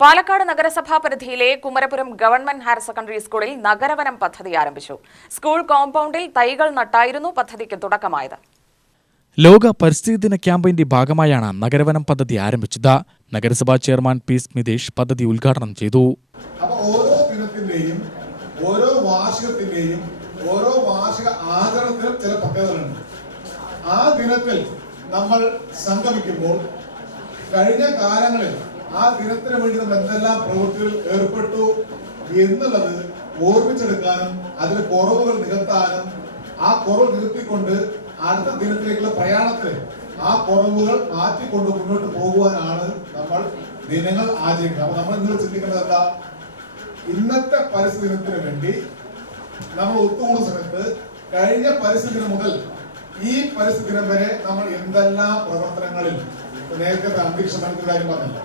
പാലക്കാട് നഗരസഭാ പരിധിയിലെ Kumarapuram government higher secondary സ്കൂളിൽ നഗരവനം പദ്ധതി ആരംഭിച്ചു. സ്കൂൾ കോമ്പൗണ്ടിൽ തൈകൾ നട്ടായിരുന്നു പദ്ധതിക്ക് തുടക്കമായത്. ലോക പരിസ്ഥിതി ദിന ക്യാമ്പയിന്റെ ഭാഗമായാണ് നഗരവനം പദ്ധതി ആരംഭിച്ചത്. നഗരസഭാ ചെയർമാൻ പി സ്മിതേഷ് പദ്ധതി ഉദ്ഘാടനം ചെയ്തു. ഓരോ ദിനത്തിന്റെയും ഓരോ വാർഷികത്തിന്റെയും ഓരോ വാർഷിക ആചരണത്തിനും ചില പ്രത്യേകതകളുണ്ട്. ആ ദിനത്തിൽ നമ്മൾ സംഗമിക്കുമ്പോൾ കഴിഞ്ഞ കാലങ്ങളിൽ ആ ദിനത്തിന് വേണ്ടി നമ്മൾ എന്തെല്ലാം പ്രവൃത്തികൾ ഏർപ്പെട്ടു എന്നുള്ളത് ഓർമ്മിച്ചെടുക്കാനും അതിൽ കുറവുകൾ നികത്താനും ആ കുറവ് നികത്തിക്കൊണ്ട് അടുത്ത ദിനത്തിലേക്കുള്ള പ്രയാണത്തിൽ ആ കുറവുകൾ മാറ്റിക്കൊണ്ട് മുന്നോട്ട് പോകുവാനാണ് നമ്മൾ ദിനങ്ങൾ ആചരിക്കുന്നത്. അപ്പൊ നമ്മൾ ഇന്ന് ചിന്തിക്കേണ്ടത് എന്താ? ഇന്നത്തെ പരിസ്ഥിതി ദിനത്തിന് വേണ്ടി നമ്മൾ ഒത്തുകൂടുന്ന സമയത്ത് കഴിഞ്ഞ പരിസ്ഥിതി ദിനം മുതൽ ഈ പരിസ്ഥിതി ദിനം വരെ നമ്മൾ എന്തെല്ലാം പ്രവർത്തനങ്ങളിൽ, നേരത്തെ അന്തരീക്ഷ നമുക്ക് കാര്യം പറഞ്ഞില്ല,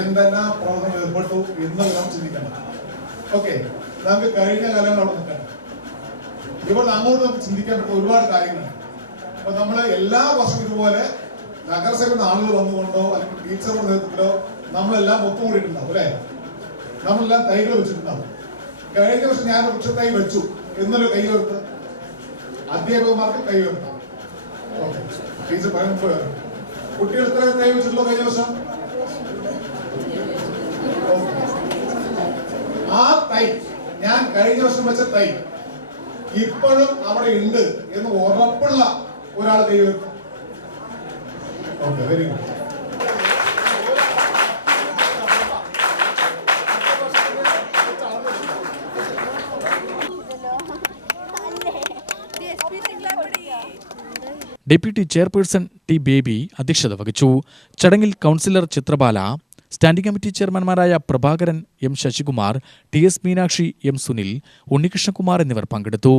എന്തെല്ലാം പ്രവർത്തനങ്ങൾ ഏർപ്പെട്ടു എന്ന് നാം ചിന്തിക്കണം. ഓക്കെ, നമുക്ക് കഴിഞ്ഞ കാലങ്ങൾ അവിടെ നിൽക്കണം. ഇപ്പോൾ അങ്ങോട്ട് നമുക്ക് ചിന്തിക്കാൻ പറ്റുന്ന ഒരുപാട് കാര്യങ്ങളുണ്ട്. അപ്പൊ നമ്മൾ എല്ലാ വർഷവും ഇതുപോലെ നഗരസഭയിൽ ആളുകൾ വന്നുകൊണ്ടോ അല്ലെങ്കിൽ ടീച്ചറുടെ നേതൃത്വത്തിലോ നമ്മളെല്ലാം ഒത്തുകൂടിയിട്ടുണ്ടാവും അല്ലെ? നമ്മളെല്ലാം തൈകൾ വെച്ചിട്ടുണ്ടാവും. കഴിഞ്ഞ വർഷം ഞാൻ വൃക്ഷത്തൈ വെച്ചു എന്നൊരു കൈ ഉയർത്ത്, അധ്യാപകന്മാർക്ക് കൈ ഉയർത്താം. ഓക്കെ, ടീച്ചർ പറയുമ്പോൾ കുട്ടികൾ എത്ര തൈ വെച്ചിട്ടുള്ളൂ കഴിഞ്ഞ വർഷം? ആ തൈ, ഞാൻ കഴിഞ്ഞ വർഷം വെച്ച തൈ ഇപ്പോഴും അവിടെ ഉണ്ട് എന്ന് ഉറപ്പുള്ള ഒരാൾ കൈ ഉയർത്തും. Okay, very good. Deputy chairperson T Baby അധ്യക്ഷത വഹിച്ചു. ചടങ്ങിൽ കൗൺസിലർ ചിത്രബാല, സ്റ്റാൻഡിംഗ് കമ്മിറ്റി ചെയർമാൻമാരായ Prabhakaran, M Sasikumar, T S Meenakshi, M Sunil, Unnikrishnakumar എന്നിവർ പങ്കെടുത്തു.